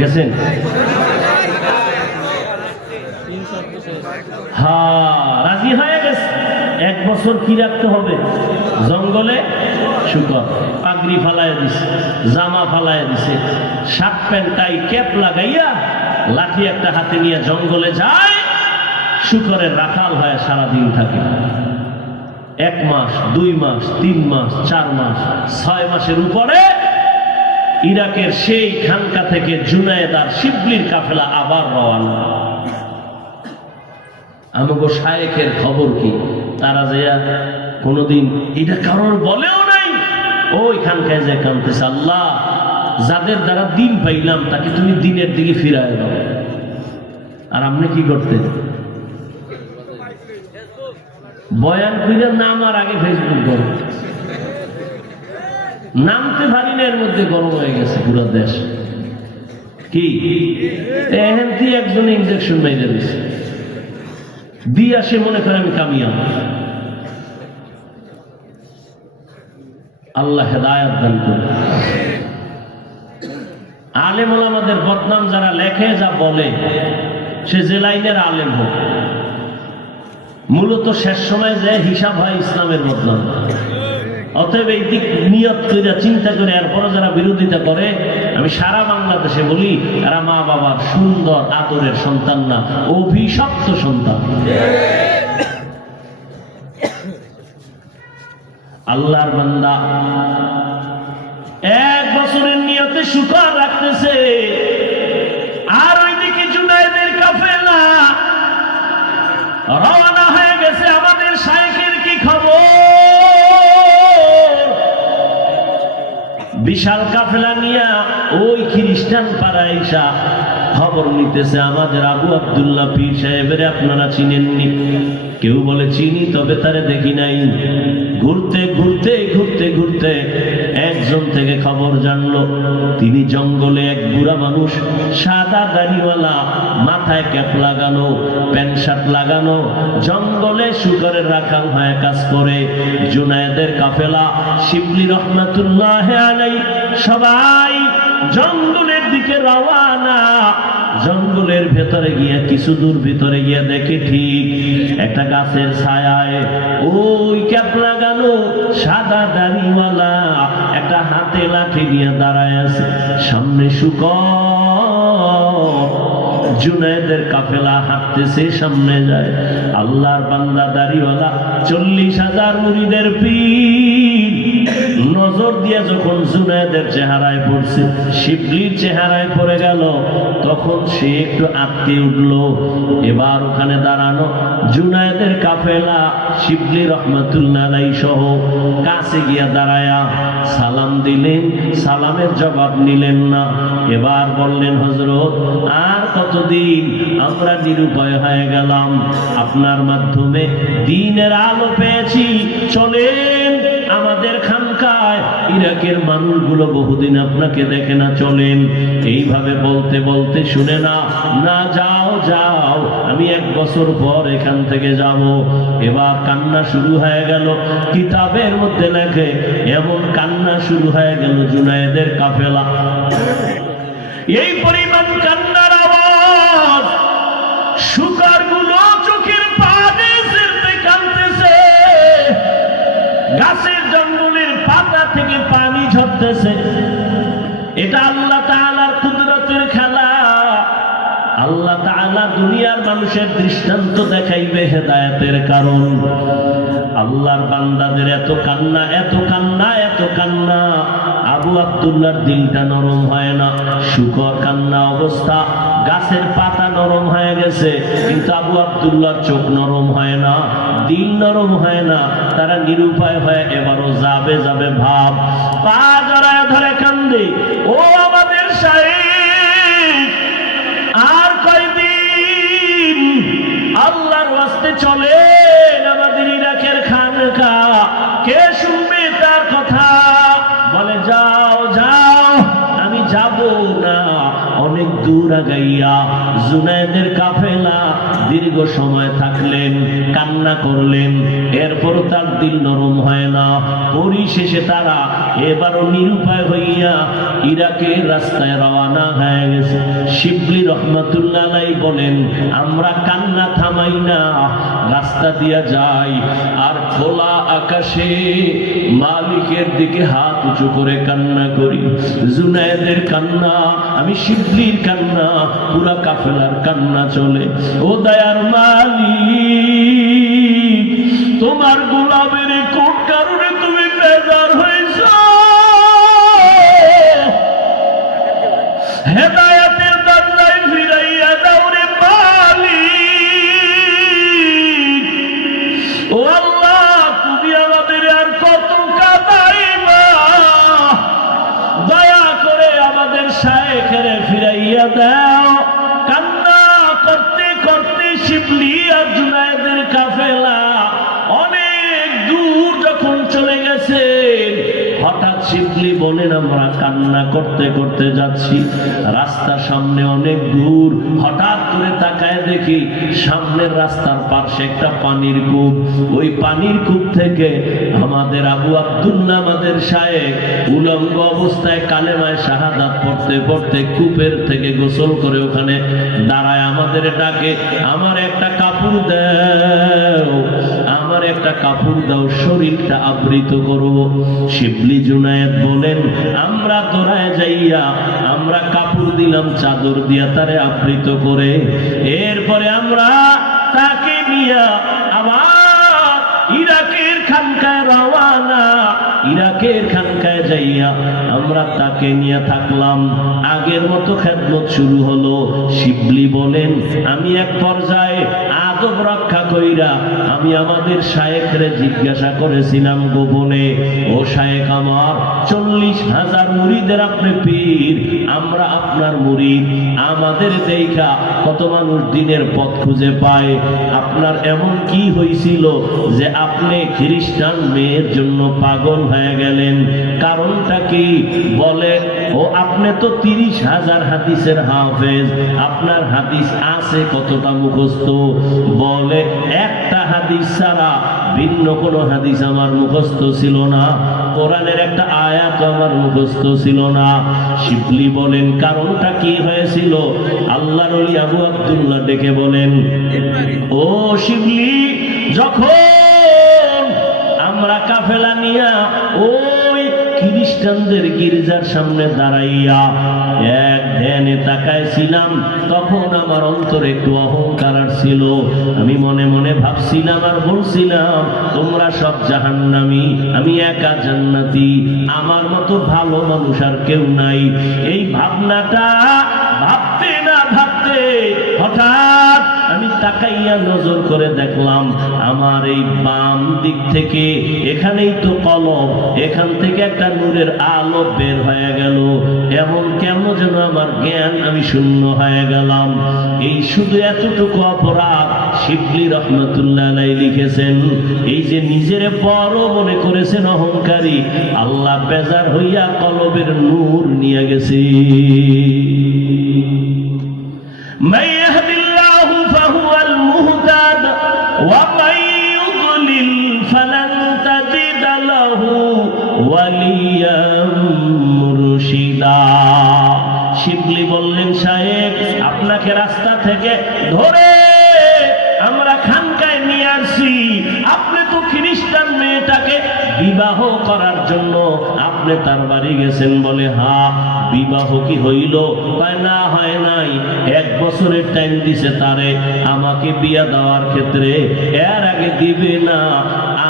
গেছেন এক বছর কি রাখতে হবে? জঙ্গলে শুকর পাগড়ি ফালায় দিছে, জামা ফালায় দিছে, শার্ট প্যান্ট, টাই, ক্যাপ লাগাইয়া লাঠি একটা হাতে নিয়ে জঙ্গলে যায় শুকরের রাখাল হয়ে সারাদিন থাকে। এক মাস, দুই মাস, তিন মাস, চার মাস, ছয় মাসের উপরে ইরাকের সেই খানকা থেকে জুনায়েদ আর শিবলির কাফেলা আবার রওয়ানা আমাকে শায়েখের খবর কি? তারা যে কোনোদিন এটা কারোর বলেও নাই, ওই খানকায় যে কানতেছে আল্লাহ, যাদের দ্বারা দিন পাইলাম, তাকে তুমি দিনের দিকে ফিরায় দাও। আর আপনি কি করতেন বয়ান কইরা নামার আগে ফেসবুক গরম নামতে পারি না এর মধ্যে গরম হয়ে গেছে পুরো দেশ। কি? এহেন একজন ইঞ্জেকশন মাইরে দিছে। দিয়ে আসে মনে করে আমি কামিয়াম আল্লাহ হেদায়াত দান করে আলেম আমাদের বদনাম যারা লেখে, যা বলে, সে যে লাইনের আলেম হোক। মূলত শেষ সময় যে হিসাব হয় ইসলামের বদনাম। অতএব এই দিক নিয়ত করে চিন্তা করে এরপরে যারা বিরোধিতা করে, আমি সারা বাংলাদেশে বলি, এরা মা বাবার সুন্দর আদরের সন্তান না, অভিশপ্ত সন্তান। আল্লাহর বান্দা এক বছরের নিয়তে শুকর রাখতেছে। বিশাল কাফেলা নিয়া ওই খ্রিস্টান পাড়াইসা খবর নিতেছে আমাদের আবু আবদুল্লাহ পীর সাহেবের আপনারা চিনেননি? কেউ বলে, চিনি, তবে তারে দেখি নাই। ঘুরতে ঘুরতে ঘুরতে ঘুরতে একজন থেকে খবর জানলো, তিনি জঙ্গলে এক বুড়া মানুষ সাদা দাড়িওয়ালা, মাথায় ক্যাপ লাগানো, প্যান্ট শার্ট লাগানো, জঙ্গলে শুকরের রাখাল হয়ে কাজ করে। জুনায়েদের কাফেলা শিবলি রহমাতুল্লাহ আলাই সবাই জঙ্গলের দিকে রওয়ানা। জঙ্গলের ভেতরে গিয়া, কিছু দূর ভিতরে গিয়া দেখে ঠিক একটা গাছের ছায়ায় ওই ক্যাপ লাগানো সাদা দাড়িওয়ালা একটা হাতে লাঠি নিয়ে দাঁড়ায় আছে। সামনে শুকর। জুনায়েদের কাফেলা হাঁটতেছে, সামনে যায়। আল্লাহর বান্দা দাড়িওয়ালা চল্লিশ হাজার মুড়িদের পীর। নজর দিয়া যখন জুনায়েদের চেহারায় পড়ছে, শিবলির চেহারায় পড়ে গেল, তখন সে একটু আটকে উঠল। এবার ওখানে দাঁড়ানো জুনায়েদের কাফেলা শিবলি রহমাতুল্লাহ সহ কাছে গিয়া দাঁড়ায়া সালাম দিলেন, সালামের জবাব নিলেন না। এবার বললেন হজরত আর কতদিন আমরা নিরুপায় হয়ে গেলাম? আপনার মাধ্যমে দিনের আলো পেয়েছি, চলেন। আমাদের খানকায় ইরাকের মানুষগুলো বহুদিন আপনাকে দেখে না, চলেন। এইভাবে বলতে বলতে শুনে না না, যাও যাও, আমি এক বছর পর এখান থেকে যাব। এবার কান্না শুরু হয়ে গেল। কিতাবের মধ্যে লেখে, এমন কান্না শুরু হয়ে গেল জুনায়েদের কাফেলা। এই পরিমাণ কান্নার আওয়াজ শুকারগুলো চোখের পানি ছেড়তে কাঁদতেছে। গাছের পানি ঝরতেছে এটা আল্লাহ তাআলার কুদরতের খেলা। আল্লাহ তাআলা দুনিয়ার মানুষের দৃষ্টান্ত দেখাইবে হেদায়েতের কারণ। আল্লাহর বান্দাদের এত কান্না এত কান্না এত কান্না। আবু আবদুল্লার দিলটা নরম হয় না। শুকর কান্না অবস্থা, গাছের পাতা নরম হয়ে গেছে, কিন্তু আবু আবদুল্লার চোখ নরম হয় না দিল নরম হয় না, তারা নিরুপায় হয়ে এবারও যাবে যাবে ভাব। পা জুনায়েদের কাফেলা দীর্ঘ সময় থাকলেন। কান্না করলেন। এরপর তার দিল নরম হয় না। পরিশেষে তারা এবারও নিরুপায় হইয়া ইরাকের রাস্তায় রওয়ানা হয়ে গেছে। শিবলি রহমাতুল্লাহ বলেন, আমরা কান্না থামাই না। রাস্তা দিয়া যাই। আর খোলা আকাশে মালিকের দিকে হাত উঁচু করে কান্না করি। জুনায়েদের কান্না, আমি শিবলির কান্না, পুরা কাফেলার কান্না চলে। ও দয়ার মালিক তোমার গোলামের কোন কারণে তুমি বেজার হয়েছ। হেদায়াতের করতে করতে যাচ্ছি। রাস্তার সামনে অনেক দূর। হঠাৎ করে তাকায় দেখি সামনের রাস্তার পাশে একটা পানির কূপ। ওই পানির কূপ থেকে আমাদের আবু আব্দুল্লাহ আমাদের শায়েক উলঙ্গ অবস্থায় কালেমায় শাহাদাত পড়তে পড়তে কূপের থেকে গোসল করে ওখানে দাঁড়ায় আমাদের ডাকে, আমার একটা কাপড় দাও। আমার একটা কাপড় দাও, শরীরটা আবৃত করব শিবলি জুনায়েদ বলেন, আমরা তোরায় যাইয়া, আমরা কাপড় দিলাম চাদর দিয়া তারে আবৃত করে। এরপরে আমরা তাকে নিয়া ইরাকের খানকায় রওয়ানা, ইরাকের খানকায় যাইয়া আমরা তাকে নিয়ে থাকলাম। আগের মতো খেদমত শুরু হলো। শিবলি বলেন, আমি এক পর্যায়ে আদব রক্ষা কইরা আমি আমাদের শায়েখরে জিজ্ঞাসা করেছিলাম গোপনে, ও শায়েখ আমার, চল্লিশ হাজার মুড়িদের আপনি পীর, আমরা আপনার মুড়িদ, আমাদের দেখা কত মানুষ দিনের পথ খুঁজে পায়। আপনার এমন কি হয়েছিল যে আপনি খ্রিস্টান মেয়ের জন্য পাগল হয়ে গেলেন? কারণটা কি? বলে ও, আপনি তো তিরিশ হাজার হাদিসের হাফেজ, আপনার হাদিস আছে কতটা মুখস্থ? বলে, একটা হাদিস ছাড়া ভিন্ন কোনো হাদিস আমার মুখস্থ ছিল না। কোরআনের একটা আয়াত আমার মুখস্থ ছিল না। শিবলি বলেন, কারণটা কি হয়েছিল? আল্লাহর আবু আব্দুল্লাহ ডেকে বলেন, ও শিবলি, যখন আমরা কাফেলা নিয়া ওই খ্রিস্টানদের গির্জার সামনে দাঁড়াইয়া এক ধ্যানে তাকাইছিলাম, তখন আমার অন্তরে একটু অহংকার ছিল আমি মনে মনে ভাবছিলাম আর বলছিলাম, তোমরা সব জাহান্নামি, আমি একা জান্নাতি, আমার মতো ভালো মানুষ আর কেউ নাই। এই ভাবনাটা তাকাইয়া নজর করে দেখলাম, আমার এই বাম দিক থেকে এখানেই তো কলম, এখান থেকে একটা নূরের আলো বের হয়ে গেল। এমন কেমন যেন আমার জ্ঞান আমি শূন্য হয়ে গেলাম। এই শুধু এতটুকু অপরাধ, শিবলি রহমতুল্লাহ লিখেছেন, এই যে নিজের বড় মনে করেছেন অহংকারী, আল্লাহ বেজার হইয়া কলবের নূর নিয়ে গেছে। من বিবাহ করার জন্য আপনি তার বাড়ি গেছেন বলে, হা, বিবাহ কি হইল? না, হয় নাই। এক বছরের টাইম দিছে তারে, আমাকে বিয়া দেওয়ার ক্ষেত্রে। এর আগে দিবে না,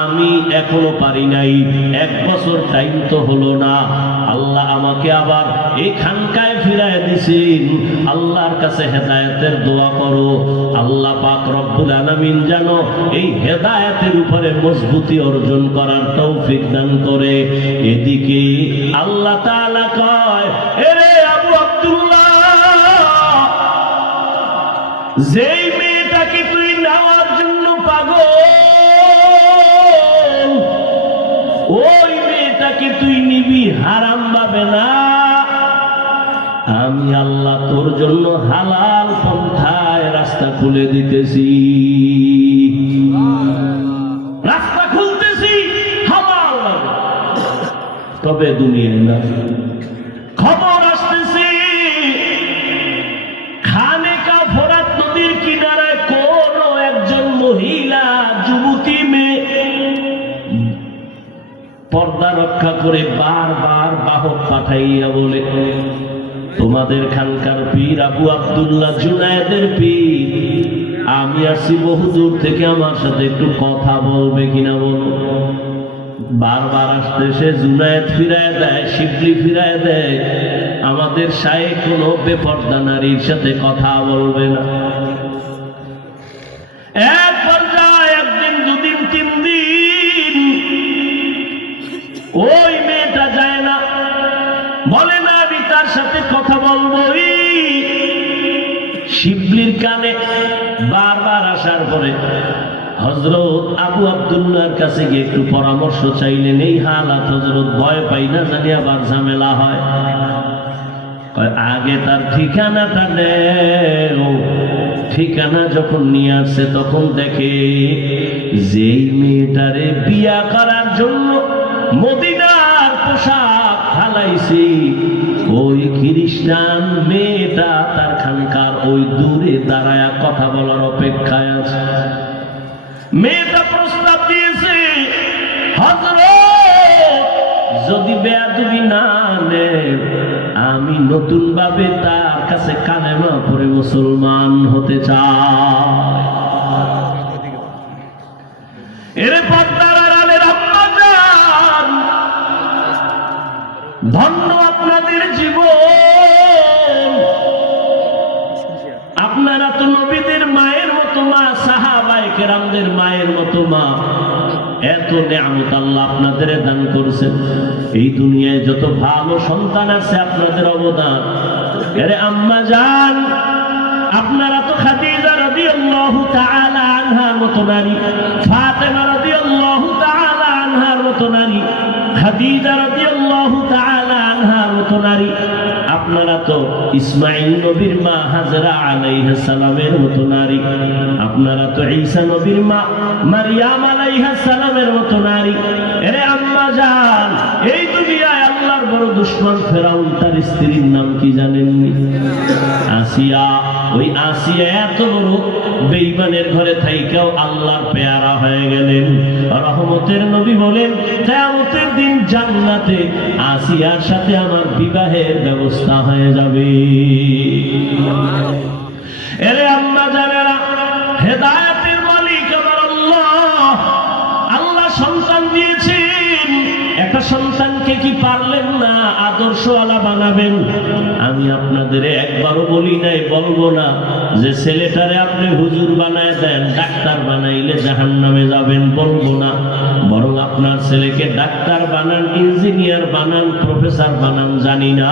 আমি এখনও পারি নাই। এক বছর টাইম তো হলো না। আল্লাহ আমাকে আবার এখানকার ফিরায় আল্লাহর কাছে হেদায়েতের দোয়া করো। আল্লাহ পাক রব্বুল যেন এই হেদায়েতের উপরে মজবুতি অর্জন করার তৌফিক দান করে। এদিকে আল্লাহ কয়, এরে আবু আব্দুল্লাহ, যেই মেয়েটাকে তুই নেওয়ার জন্য পাগল, ওই মেয়েটাকে তুই নিবি, হারাম ভাবে না? আমি আল্লাহ তোর জন্য হালাল পন্থায় রাস্তা খুলে দিতেছি। রাস্তা খুলতেছি হালাল তবে দুনিয়ায় না। খবর আসতেছে, খানেকা নদীর কিনারায় কোন একজন মহিলা যুবতী মেয়ে পর্দা রক্ষা করে বারবার বাহক পাঠাইয়া বলে তোমাদের খানকার পীর আবু আব্দুল্লাহ জুনায়েদের পীর। আমি আসছি বহু দূর থেকে, আমার সাথে একটু কথা বলবে কিনা বলো। বারবার আসতে সে জুনায়েত ফিরায় দেয়, শিবলি ফিরায় দেয়। আমাদের সায়ে কোনো বেপর্দা নারীর সাথে কথা বলবে না। এক পর্যায়ে একদিন, দুদিন, তিন দিন ওই মেয়েটা যায় না। বলে, না, আমি তার সাথে শিবলির কানে বারবার আসার পরে হজরত আবু আব্দুল্লাহর কাছে গিয়ে একটু পরামর্শ চাইলেন, এই হালাত হজরত ভয় পাই না জানি আবার ঝামেলা হয়। আগে তার ঠিকানাটা নেও। ঠিকানা যখন নিয়ে আসছে, তখন দেখে যেই মেয়েটারে বিয়া করার জন্য মদিনার পোশাক হালাইছি, ওই খ্রিস্টান মেয়েটা তার খানকার ওই দূরে দাঁড়ায়া কথা বলার অপেক্ষায় আছে। মেয়েটা প্রস্তাব দিয়েছে যদি বেয়াদবি না নেন আমি নতুন ভাবে তার কাছে কালেমা পরে মুসলমান হতে চাই। এর মা এত নেয়ামত আল্লাহ আপনাদের দান করছেন। এই দুনিয়ায় যত ভালো সন্তান আছে আপনাদের অবদান। আরে আম্মা যান আপনারা তো খাদিজা রাদিয়াল্লাহু তাআলা আনহার মতো নারী, ফাতেমা রাদিয়াল্লাহু তাআলা আনহার মতো নারী, খাদিজা রাদিয়াল্লাহু তাআলা আনহার মতো নারী। আপনারা তো ইসমাইল নবীর মা হাজরা আলাইহা সালামের মতো নারী। আপনারা তো ঈসা নবীর মা মারিয়াম আলাইহা সালামের মতো নারী। এরে আম্মা জান, এই দুনিয়ায় আল্লাহর বড় দুশমন ফেরাউন, তার স্ত্রীর নাম কি জানেননি? আসিয়া, ওই আসিয়া এত বড় বেঈমানের ঘরে থাইকাও আল্লাহর পেয়ারা হয়ে গেলেন রহমতের নবী বলেন, কিয়ামতের দিন জান্নাতে আসিয়ার সাথে আমার বিবাহের ব্যবস্থা হয়ে যাবে। এরে আম্মা জানেরা, হেদায়েতের মালিক আমার আল্লাহ। আল্লাহ সন্তান দিয়েছেন। একটা সন্তানকে কি পারলেন না? আদর্শ আলা বানাবেন? আমি আপনাদের একবারও বলি নাই, বলব না যে ছেলেটারে আপনি হুজুর বানায় দেন, ডাক্তার বানাইলে জাহান নামে যাবেন, বলব না। বরং আপনার ছেলেকে ডাক্তার বানান, ইঞ্জিনিয়ার বানান, প্রফেসর বানান, জানি না।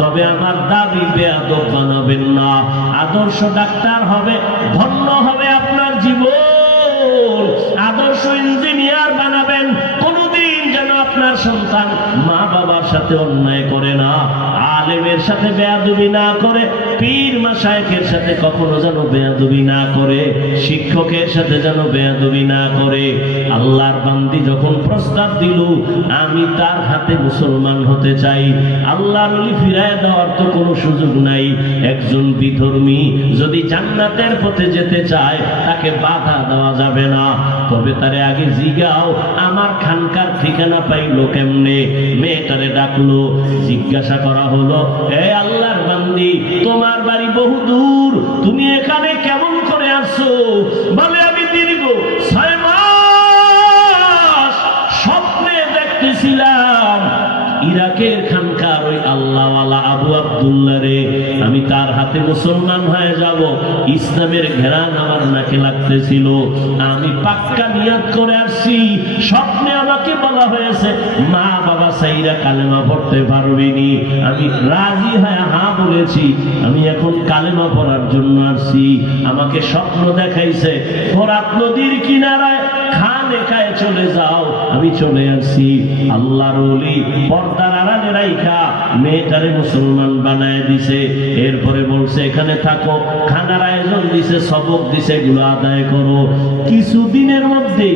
তবে আমার দাবি, বেয়াদব বানাবেন না। আদর্শ ডাক্তার হবে, ধন্য হবে আপনার জীবন। আদর্শ সন্তান মা বাবার সাথে অন্যায় করে না। আলেমের সাথে বেয়াদবি না করে, পীর মাসায়কের সাথে কখনো যেন বেয়াদবি না করে, শিক্ষকের সাথে যেন বেয়াদবি না করে। আল্লাহর বান্দি যখন প্রস্তাব দিল, আমি তার হাতে মুসলমান হতে চাই। আল্লাহর অলি ফিরায় দেওয়ার তো কোনো সুযোগ নাই। একজন বিধর্মী যদি জান্নাতের পথে যেতে চায়, তাকে বাধা দেওয়া যাবে না। তবে তারে আগে জিগাও, আমার খানকার ঠিকানা পাইলো কেমনে? মেয়েটারে ডাকলো, জিজ্ঞাসা করা হলো এ আল্লাহর বান্দি, তোমার বাড়ি বহু দূর। তুমি এখানে কেমন করে আসছো বলে, আমি দীর্ঘ ছয় মাস স্বপ্নে দেখতেছিলাম ইরাকের খানকার ওই আল্লাহওয়ালা আবু আব্দুল্লাহ রে। আমি তার হাতে মুসলমান হয়ে যাব। ইসলামের ঘেরান আমার নাকে লাগতেছিল। আমি পাক্কা নিয়াত করে আসছি। স্বপ্নে আমাকে বলা হয়েছে মা সাইরা কালেমা পড়তে পারবিনি। আমি রাজি হয়ে হা বলেছি, আমি এখন কালেমা পড়ার জন্য আসছি। আমাকে স্বপ্ন দেখাইছে, ফোরাত নদীর কিনারায় খান একায় চলে যাও, আমি চলে আসছি। আল্লাহর ওলি পর্দার আড়ালে রাইখা মেয়েটারে মুসলমান বানায় দিছে। এরপরে বলছে, এখানে থাকো, খানার আয়োজন দিছে, সবক দিছে, এগুলো আদায় করো। কিছুদিনের মধ্যে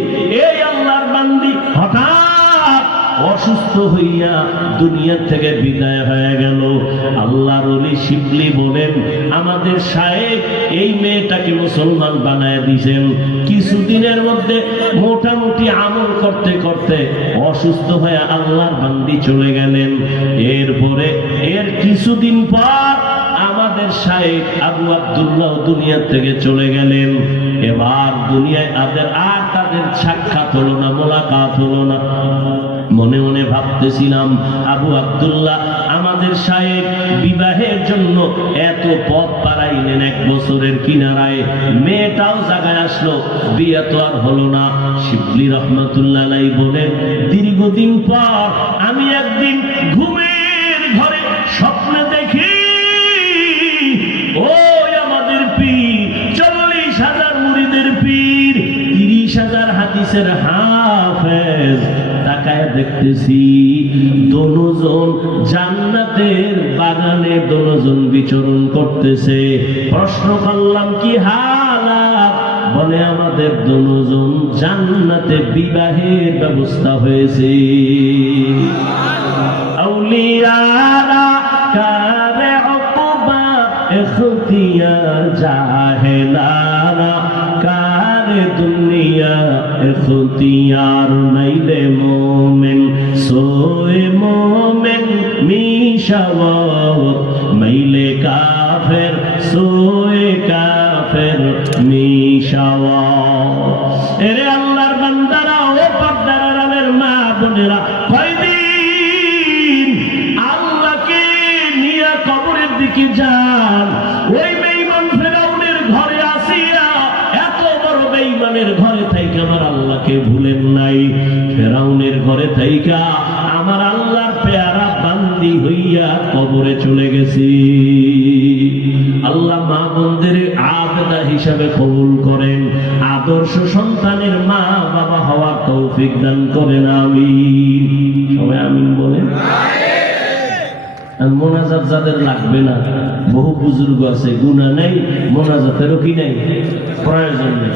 এই আল্লাহর বান্দি হঠাৎ অসুস্থ হইয়া দুনিয়ার থেকে বিদায় হয়ে গেল। আল্লাহর অলি শিবলি বলেন, আমাদের সাহেব এই মেয়েটাকে মুসলমান বানায় দিয়েছেন কিছুদিনের মধ্যে মোটামুটি আমল করতে করতে অসুস্থ হয়ে আল্লাহর বান্দি চলে গেলেন। এরপরে এর কিছুদিন পর আমাদের শাহেক আবু আব্দুল্লাহ দুনিয়ার থেকে চলে গেলেন। এবার দুনিয়ায় তাদের আর তাদের সাক্ষাৎ হলো না, মোলাকাত হলো না। মনে মনে ভাবতেছিলাম, আবু আব্দুল্লাহ আমাদের সাহেব বিবাহের জন্য এত পথ পারাইলেন এক বছরের কিনারায়। মেয়েটাও জায়গায় আসলো, বিয়ে তো আর হলো না। শিবলি রহমতুল্লাহ বলেন, দীর্ঘদিন পর আমি একদিন ঘুমের ঘরে স্বপ্নে হাদিসের হাফেজ, তাকায় দেখতেছি দনোজন জান্নাতের বাগানে দনোজন বিচরণ করতেছে। প্রশ্ন করলাম, কি হালাত? বলে, আমাদের দনোজন জান্নাতে বিবাহের ব্যবস্থা হয়েছে। আউলিয়ারা, কারে অকবা এখতিয়ার জাহেলারা এখতিয়ার নাইলে মোমেন সোয়ে মোমেন মিশাওয়াত মাইলে কাফের সোয়ে থাইকা আমার আল্লাহর পেয়ারা বান্দি হইয়া কবরে চলে গেছি। আল্লাহ মা বোনদের আবেদা হিসাবে কবুল করেন। আদর্শ সন্তানের মা বাবা হওয়ার তৌফিক দান করেন আমি সবাই আমিন বলেন। আর মোনাজাত যাদের লাগবে না, বহু বুজুর্গ আছে গুণা নেই, মোনাজাতেরও কি নেই? প্রয়োজন নেই।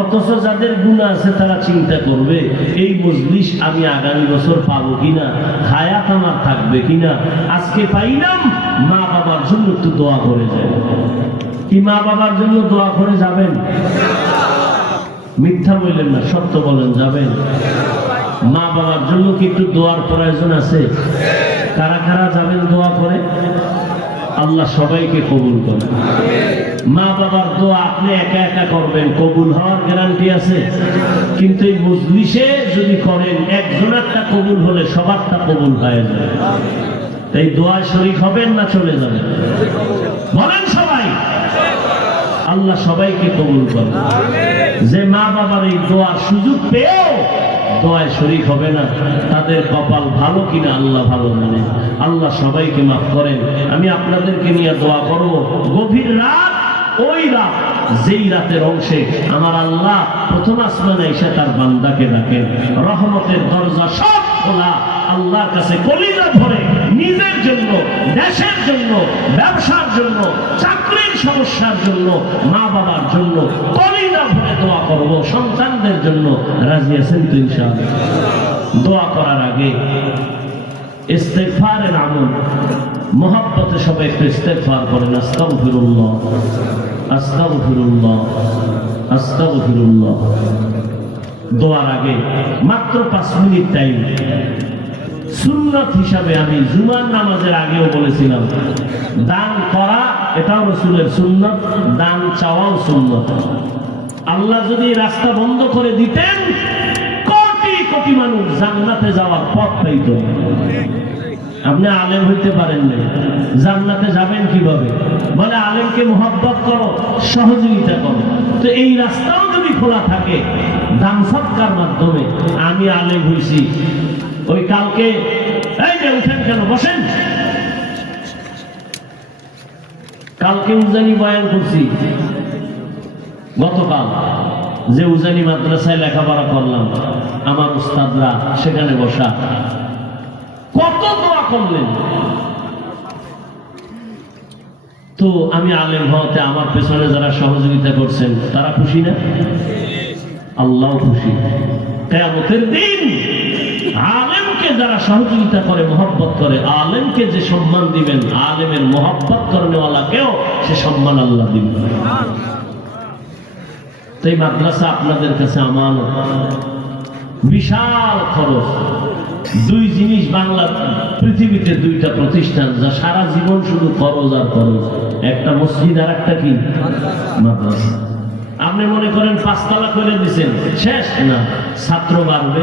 অথচ যাদের গুণা আছে তারা চিন্তা করবে, এই মজলিস আমি আগামী বছর পাবো কিনা? হায়াত আমার থাকবে কিনা? আজকে পাইলাম, মা বাবার জন্য একটু দোয়া করে যায় কি মা বাবার জন্য দোয়া করে যাবেন? মিথ্যা বললেন না, সত্য বলেন, যাবেন। মা বাবার জন্য কি একটু দোয়ার প্রয়োজন আছে? কারা কারা যাবেন দোয়া করে? আল্লাহ সবাইকে কবুল করে মা বাবার দোয়া আপনি একা একা করবেন, কবুল হওয়ার গ্যারান্টি আছে? কিন্তু এই মজলিসে যদি করেন, একজনেরটা কবুল হলে সবারটা কবুল হয়ে যাবে এই দোয়া শরীক হবেন না চলে যাবেন? বলেন সবাই। আল্লাহ সবাইকে কবুল করে যে মা বাবার এই দোয়ার সুযোগ পেয়েও দোয়ায় শরিক হবে না। তাদের কপাল ভালো কিনা আল্লাহ ভালো জানে। আল্লাহ সবাইকে মাফ করেন। আমি আপনাদেরকে নিয়ে দোয়া করব। গভীর রাত, ওই রাত, যেই রাতের অংশে আমার আল্লাহ প্রথম আসমানে এসে তার বান্দাকে ডাকেন। রহমতের দরজা সব খোলা। আল্লাহর কাছে কলিজা ভরে নিজের জন্য, দেশের জন্য, ব্যবসার জন্য, চাকরির সমস্যার জন্য মা বাবার জন্য, কলিজা ভরে দোয়া করব, সন্তানদের জন্য রাজি আছেন তো দোয়া করার আগে ইস্তেগফারের আমল, মহাব্বতে সবাই একটু ইস্তেগফার করেন, আস্তাগফিরুল্লাহ আস্তাগফিরুল্লাহ আস্তাগফিরুল্লাহ। দোয়ার আগে মাত্র পাঁচ মিনিট টাইম সুন্নত হিসাবে আমি জুমার নামাজের আগেও বলেছিলাম, দান করা এটাও রসুলের সুন্নত, দান চাওয়াও সুন্নত। আল্লাহ যদি রাস্তা বন্ধ করে দিতেন, কোটি কোটি মানুষ জান্নাতে যাওয়ার পথ পাইত। আপনি আলেম হইতে পারেন না জান্নাতে যাবেন কীভাবে? বলে, আলেমকে মোহাব্বত করো, সহযোগিতা করো। তো এই রাস্তাও যদি খোলা থাকে, দান সৎকার মাধ্যমে আমি আলেম হইছি। ওই কালকে এই যে উঠেন কেন? বসেন। কালকে উজানি বয়ান করছি। গতকাল যে উজানি মাদ্রাসায় লেখাপড়া করলাম, আমার উস্তাদরা সেখানে বসা। কত দোয়া করলেন। তো আমি আলেম হওয়াতে আমার পেছনে যারা সহযোগিতা করছেন, তারা খুশি না? আল্লাহ খুশি। কেয়ামতের দিন আলেমকে যারা সহযোগিতা করে, মহব্বত করে, আলেমকে যে সম্মান দিবেন, আলেমের মহব্বত করেনেওয়ালাকেও সে সম্মান আল্লাহ দিবেন। তো এই মাদ্রাসা আপনাদের কাছে আমানত। বিশাল খরচ। দুই জিনিস বাংলা, পৃথিবীতে দুইটা প্রতিষ্ঠান, যা সারা জীবন শুধু খরচ আর খরচ। একটা মসজিদ আর একটা কি? মাদ্রাসা। আপনি মনে করেন পাঁচতলা করে দিচ্ছেন শেষ? না। ছাত্র বাড়বে।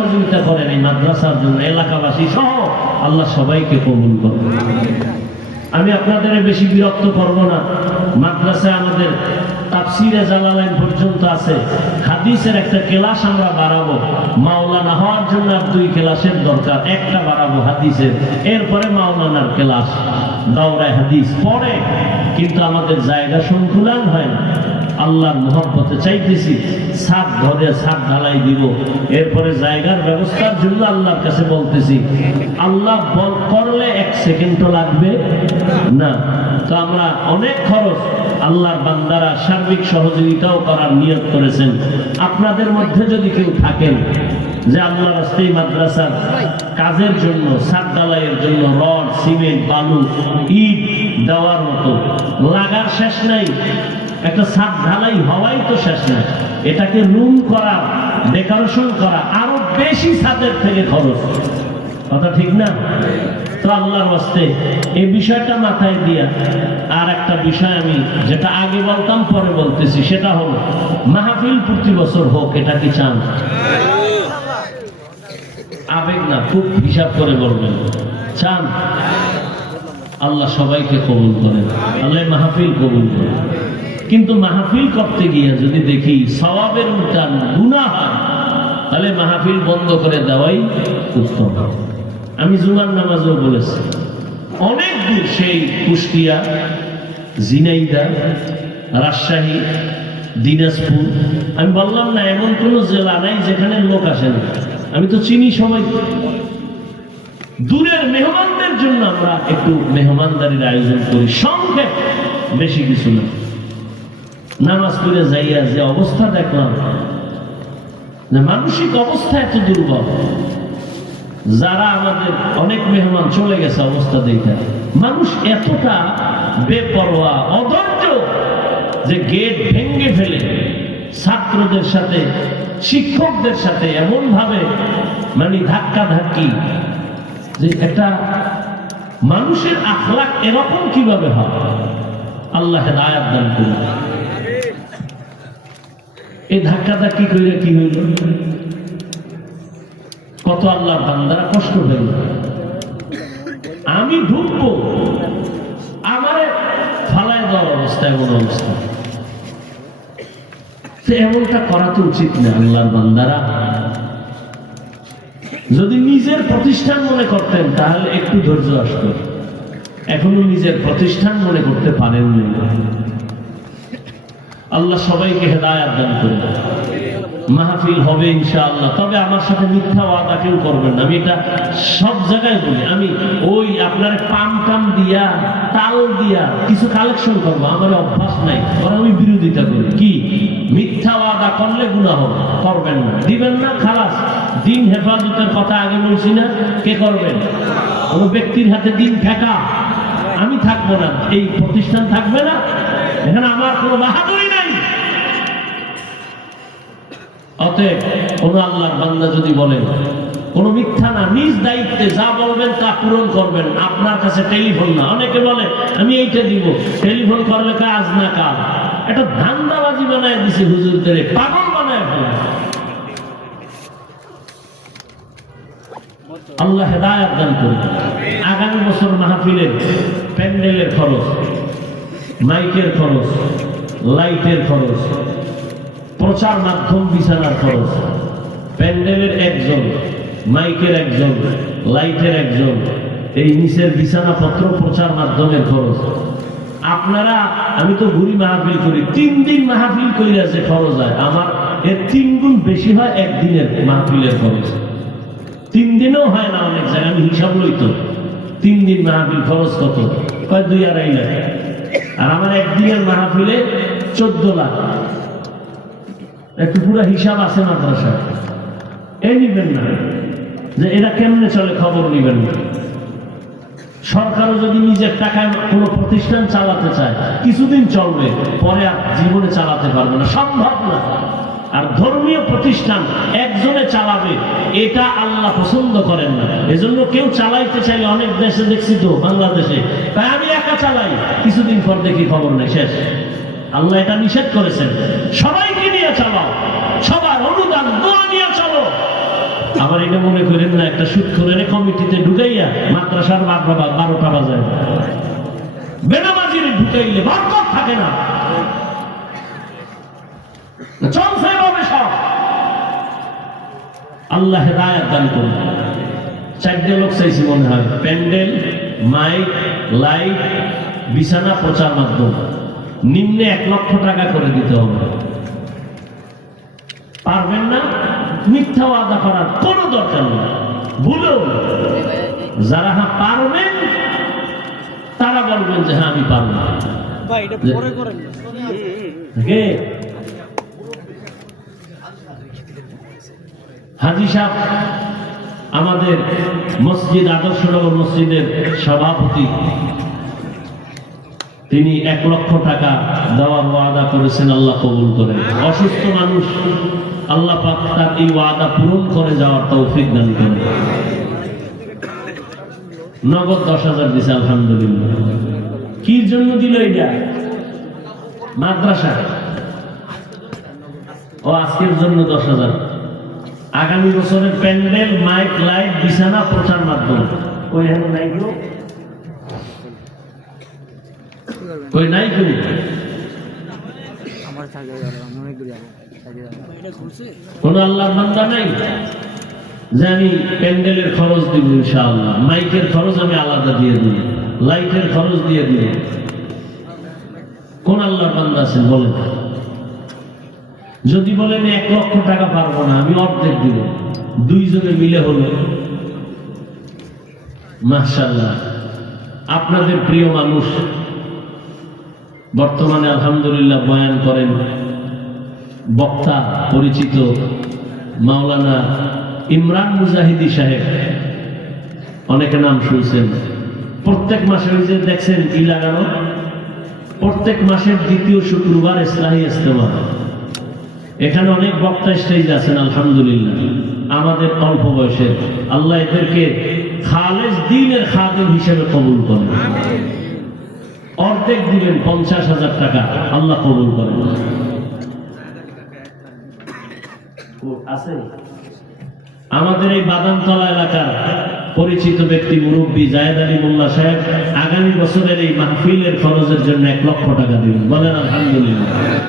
সহযোগিতা করেন, এই মাদ্রাসার জন্য, এলাকাবাসী সহ আল্লাহ সবাইকে কবুল করে আমি আপনাদের বেশি বিরক্ত করব না। মাদ্রাসায় আমাদের তাফসিরে জালালাইন পর্যন্ত আছে। হাদিসের একটা ক্লাস আমরা বাড়াবো। মাওলানা হওয়ার জন্য আর দুই ক্লাসের দরকার। একটা বাড়াবো হাদিসের। এরপরে মাওলানার ক্লাস, দাওরায় হাদিস পরে কিন্তু আমাদের জায়গা সংকুলান হয় না। আল্লাহর মহব্বতে চাইতেছি সাত ঘরে সাত ঢালাই দিব। এরপরে জায়গার ব্যবস্থার জন্য আল্লাহর কাছে বলতেছি, আল্লাহ বল করলে এক সেকেন্ডও লাগবে? না। তো আমরা অনেক খরচ আল্লাহর বান্দারা সার্বিক সহযোগিতাও করার নিয়োগ করেছেন। আপনাদের মধ্যে যদি কেউ থাকেন, যে আল্লাহ রাস্তাই মাদ্রাসার কাজের জন্য সাত ডালাইয়ের জন্য রড, সিমেন্ট, বালু, ইট দেওয়ার মতো, লাগার শেষ নাই। একটা ছাদ ঢালাই হওয়াই তো শেষ না। এটাকে রুম করা, ডেকোরেশন করা, আরও বেশি ছাদের থেকে খরচ। কথা ঠিক না? তো আল্লাহর হস্তে এই বিষয়টা মাথায় দিয়া আর একটা বিষয় আমি যেটা আগে বলতাম, পরে বলতেছি, সেটা হলো, মাহফিল প্রতি বছর হোক, এটা কি চান? আবেগ না, খুব হিসাব করে বলবেন। চান? আল্লাহ সবাইকে কবুল করেন। আল্লাহ মাহফিল কবুল করেন। কিন্তু মাহফিল করতে গিয়ে যদি দেখি সবাবের উল্টান গুণা হয় তাহলে মাহফিল বন্ধ করে দেওয়াই উত্তম। আমি জুমার নামাজও বলেছি, অনেক দূর সেই কুষ্টিয়া জিনাইদা রাজশাহী, দিনাজপুর, আমি বললাম না, এমন কোনো জেলা নাই যেখানে লোক আসে না। আমি তো চিনি সবাই। দূরের মেহমানদের জন্য আমরা একটু মেহমানদারির আয়োজন করি, সংক্ষেপ, বেশি কিছু না। নামাজ পড়ে যাইয়া যে অবস্থা দেখলাম, যে মানসিক অবস্থা এত দুর্বল। যারা আমাদের অনেক মেহমান চলে গেছে অবস্থা দেখে, মানুষ এতটা বেপরোয়া, অধৈর্য যে গেট ভেঙ্গে ফেলে ছাত্রদের সাথে, শিক্ষকদের সাথে এমন ভাবে মানে ধাক্কা ধাক্কি যে একটা মানুষের আখলাক এরকম কীভাবে হয়? আল্লাহ দায়াত দান করুন। এই ধাক্কা ধাক্কি করে কি হইল? কত আল্লাহ বান্দারা কষ্ট পেল। আমি ঢুকবো। আমারে ফালায় দেওয়ার অবস্থা, এমন অবস্থা। এমনটা করা তো উচিত না আল্লাহর বান্দারা। যদি নিজের প্রতিষ্ঠান মনে করতেন, তাহলে একটু ধৈর্য আসতো। এখনও নিজের প্রতিষ্ঠান মনে করতে পারেননি আল্লাহ সবাইকে হেদায়াত দান করে মাহফিল হবে ইনশাআল্লাহ। তবে আমার সাথে মিথ্যা ওয়াদা কেউ করবেন না। আমি এটা সব জায়গায় বলি। আমি ওই আপনার পাম টাম দিয়া, তাল দিয়া কিছু কালেকশন করব। আমার অভ্যাস নাই। ওরা আমি বিরোধিতা করি। কি? মিথ্যা ওয়াদা করলে গুণা হবে। করবেন না। দিবেন না, খালাস। দিন হেফাজতের কথা আগে বলছি না। কে করবেন কোনো ব্যক্তির হাতে দিন ফেকা আমি থাকব না। এই প্রতিষ্ঠান থাকবে না। এখানে আমার কোনো বাহাদুরি নাই অতএব কোন আল্লাহর বান্দা যদি বলেন কোনো মিথ্যা না, নিজ দায়িত্বে যা বলবেন তা পূরণ করবেন, আপনার কাছে টেলিফোন না। অনেকে বলে, আমি এইটা দিব, টেলিফোন করলে কাজ না কাজ এটা ধান্দাবাজি বানায় দিছে হুজুরদের পাগল বানায় ফেলে। আল্লাহ হেদায়াত দান করুন। আগামী বছর মাহফিলের প্যান্ডেলের খরচ, মাইকের খরচ, লাইটের খরচ প্রচার মাধ্যম বিছানার খরচ। প্যান্ডেলের একজন, মাইকের একজন, লাইটের একজন, এই নিচের বিছানাপত্র প্রচার মাধ্যমের খরচ। আপনারা, আমি তো ঘুরি মাহফিল করি, তিন দিন মাহফিল করি আছে খরচ হয়, আমার এর তিন গুণ বেশি হয় একদিনের মাহফিলের খরচ। তিন দিনেও হয় না অনেক জায়গায়, আমি হিসাব লই তো। তিন দিন মাহফিল খরচ কত? কয় দুই আড়াই লাখ। আর আমার একদিনের মাহফিলে চোদ্দ লাখ। একটু পুরো হিসাব আছে মাদ্রাসা এই নিবেন না। যে এরা কেমনে চলে খবর নিবেন না। সরকারও যদি নিজের টাকায় কোনো প্রতিষ্ঠান চালাতে চায়, কিছুদিন চলবে, পরে আর জীবনে চালাতে পারবে না। সম্ভব না। আর ধর্মীয় প্রতিষ্ঠান একজনে চালাবে, এটা আল্লাহ পছন্দ করেন না। এজন্য কেউ চালাইতে চাইলে অনেক দেশে দেখছি তো, বাংলাদেশে। তাই আমি একা চালাই। কিছুদিন পর দেখি খবর নেই, শেষ। আল্লাহ এটা নিষেধ করেছেন। সবাইকে নিয়ে চালাও। সবার অনুদান, দোয়া আবার এটা মনে করেন না, একটা সুৎখরের কমিটিতে ঢুকাইয়া মাদ্রাসার বারোটা বারোটা বাজায়। বেনামাজির ঢুকাইলে বরকত থাকে না। সব। আল্লাহ হেদায়াত দান করুন। চারটে লোক চাইছি মনে হয়। প্যান্ডেল, মাইক, লাইট, বিছানা, প্রচার মাধ্যম। নিম্নে এক লক্ষ টাকা করে দিতে হবে। পারবেন না? মিথ্যা ওয়াদা করার কোনো দরকার নেই। ভুলেও যারা হ্যাঁ পারবেন তারা বলবেন যে হ্যাঁ আমি পারব। হাজি সাহেব আমাদের মসজিদ আদর্শনগর মসজিদের সভাপতি। তিনি এক লক্ষ টাকা দেওয়ার ওয়াদা করেছেন, আল্লাহ কবুল করেন অসুস্থ মানুষ, আল্লাহ পাক তার এই ওয়াদা পূরণ করে যাওয়ার তৌফিক দান করেন। নগদ দশ হাজার দিছে, আলহামদুলিল্লাহ। কি জন্য দিল এটা মাদ্রাসা ও, আজকের জন্য দশ হাজার। আগামী বছরের প্যান্ডেল, মাইক, লাইট, বিছানা প্রচার মাধ্যম। ওই হ্যাঁ ওই নাই কেউ আমার থাকে কোন আল্লাহর বান্দা নাই? যে আমি প্যান্ডেলের খরচ দিব ইনশাআল্লাহ মাইকের খরচ আমি আলাদা দিয়ে দিব লাইটের খরচ দিয়ে দিব। কোন আল্লাহর বান্দা আছেন বলেন? যদি বলেন এক লক্ষ টাকা পারব না আমি অর্ধেক দিব। দুইজনে মিলে হলো। মাশাল্লাহ আপনাদের প্রিয় মানুষ বর্তমানে আলহামদুলিল্লাহ বয়ান করেন বক্তা পরিচিত মাওলানা ইমরান মুজাহিদি সাহেব। অনেকে নাম শুনছেন। প্রত্যেক মাসে ওই যে দেখছেন ই লাগানো? প্রত্যেক মাসের দ্বিতীয় শুক্রবার ইসলাহী ইস্তেমা এখানে অনেক বক্তা স্টেজ আছেন, আলহামদুলিল্লাহ। আমাদের অল্প বয়সের। আল্লাহ এদেরকে খালেজ দিনের খাদিম হিসেবে কবুল করেন। অর্ধেক দিবেন পঞ্চাশ হাজার টাকা। আল্লাহ কবুল করেন। আমাদের এই বাদামতলা এলাকার পরিচিত ব্যক্তি মুরব্বী জায়দ আলী মোল্লা সাহেব আগামী বছরের এই মাহফিলের খরচের জন্য এক লক্ষ টাকা দিবেন। বলেন, আলহামদুলিল্লাহ।